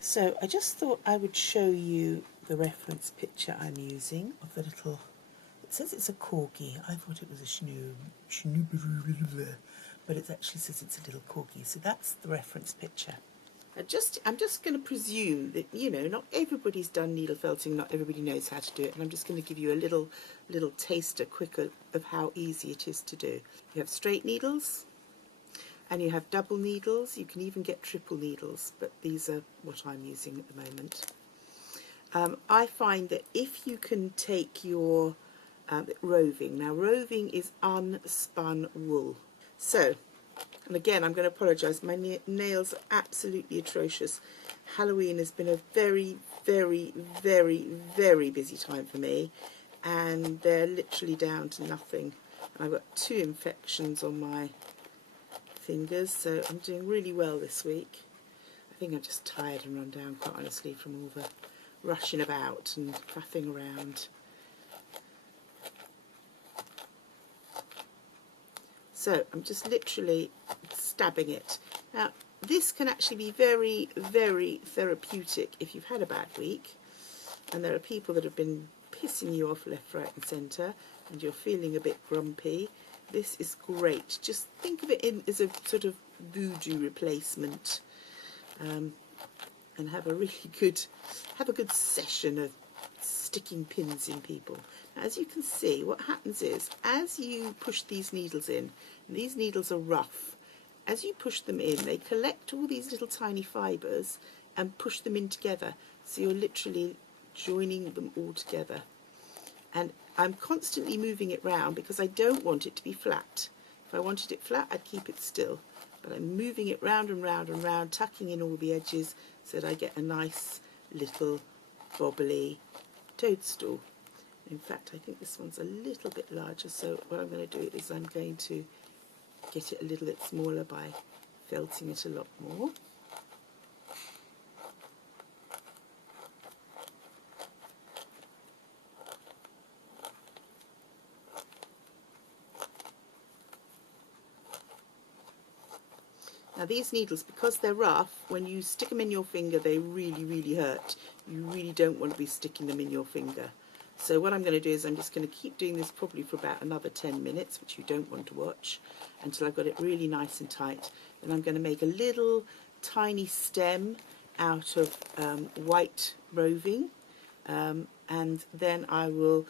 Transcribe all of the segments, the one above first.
So I just thought I would show you the reference picture I'm using of the little, it says it's a corgi. I thought it was a but it actually says it's a little corgi. So that's the reference picture. I'm just going to presume that, you know, not everybody's done needle felting, not everybody knows how to do it, and I'm just going to give you a little taster quick of how easy it is to do. You have straight needles, and you have double needles. You can even get triple needles, but these are what I'm using at the moment. I find that if you can take your roving, now roving is unspun wool. So, and again, I'm going to apologise, my nails are absolutely atrocious. Halloween has been a very, very, very, very busy time for me, and they're literally down to nothing. I've got 2 infections on my fingers, so I'm doing really well this week. I think I'm just tired and run down, quite honestly, from all the rushing about and faffing around. So I'm just literally stabbing it. Now, this can actually be very, very therapeutic if you've had a bad week, and there are people that have been pissing you off left, right and centre, and you're feeling a bit grumpy. This is great. Just think of it as a sort of voodoo replacement, and have a good session of sticking pins in people. Now, as you can see, what happens is, as you push these needles in, and these needles are rough, as you push them in, they collect all these little tiny fibres and push them in together. So you're literally joining them all together. And I'm constantly moving it round because I don't want it to be flat. If I wanted it flat, I'd keep it still. But I'm moving it round and round and round, tucking in all the edges so that I get a nice little bobbly toadstool. In fact, I think this one's a little bit larger, so what I'm going to do is I'm going to get it a little bit smaller by felting it a lot more. Now these needles, because they're rough, when you stick them in your finger, they really, really hurt. You really don't want to be sticking them in your finger. So what I'm going to do is I'm just going to keep doing this probably for about another 10 minutes, which you don't want to watch, until I've got it really nice and tight. Then I'm going to make a little tiny stem out of white roving, and then I will,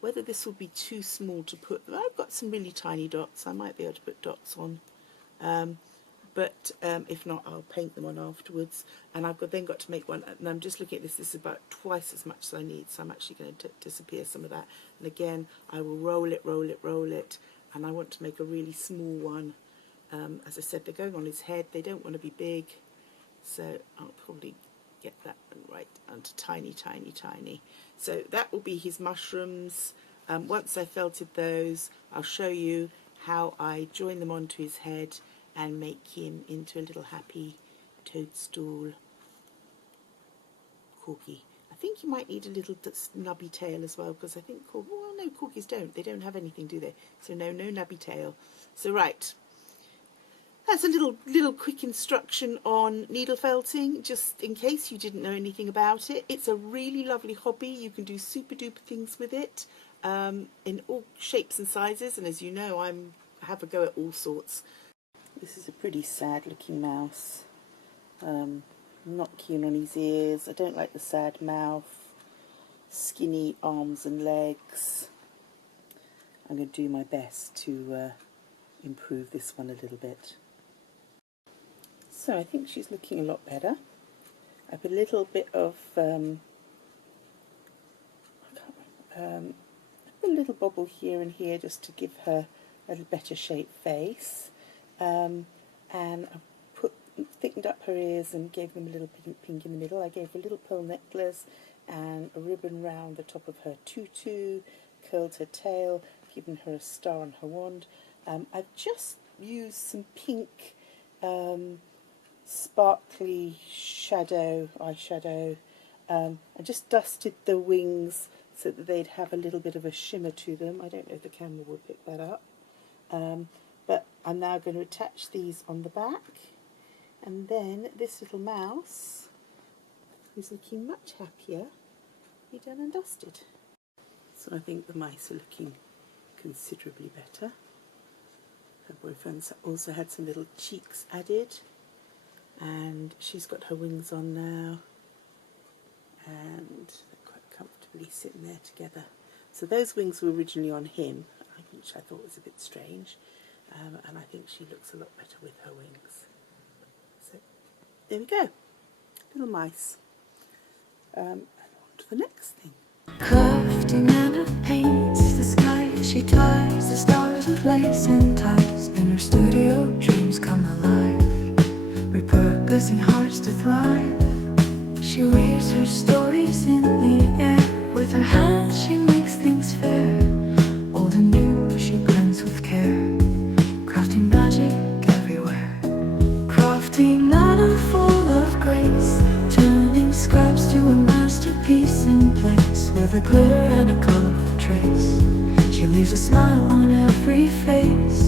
whether this will be too small to put, I've got some really tiny dots, I might be able to put dots on. But if not, I'll paint them on afterwards. And I've then got to make one, and I'm just looking at this is about twice as much as I need, so I'm actually going to disappear some of that. And again, I will roll it, and I want to make a really small one. As I said, they're going on his head, they don't want to be big, so I'll probably get that right onto tiny, tiny, tiny. So that will be his mushrooms. Once I've felted those, I'll show you how I join them onto his head and make him into a little happy toadstool corgi. I think you might need a little nubby tail as well, because I think, well, no, corgis don't. They don't have anything, do they? So no nubby tail. So right, that's a little quick instruction on needle felting, just in case you didn't know anything about it. It's a really lovely hobby. You can do super duper things with it in all shapes and sizes, and as you know, I have a go at all sorts. This is a pretty sad looking mouse. Not keen on his ears. I don't like the sad mouth. Skinny arms and legs. I'm going to do my best to improve this one a little bit. So I think she's looking a lot better. I put a little bit of I put a little bobble here and here just to give her a little better shaped face. And I thickened up her ears and gave them a little pink in the middle. I gave her a little pearl necklace and a ribbon round the top of her tutu, curled her tail, given her a star on her wand. I've just used some pink sparkly eyeshadow. I just dusted the wings so that they'd have a little bit of a shimmer to them. I don't know if the camera will pick that up. But I'm now going to attach these on the back, And then this little mouse, who's looking much happier, be done and dusted. So I think the mice are looking considerably better. Her boyfriend's also had some little cheeks added, and she's got her wings on now, and they're quite comfortably sitting there together. So those wings were originally on him, which I thought was a bit strange, and I think she looks a lot better with her wings. So there we go, little mice. And on to the next thing. Crafting and paints the sky, she ties the stars with lace and ties. In her studio, dreams come alive, repurposing hearts to thrive. She weaves her stories in the air, with her hands she makes things fair. Old and new she blends with care, crafting magic everywhere. Crafting that are full of grace, turning scraps to a masterpiece in place. With a glitter and a colorful trace, she leaves a smile on every face.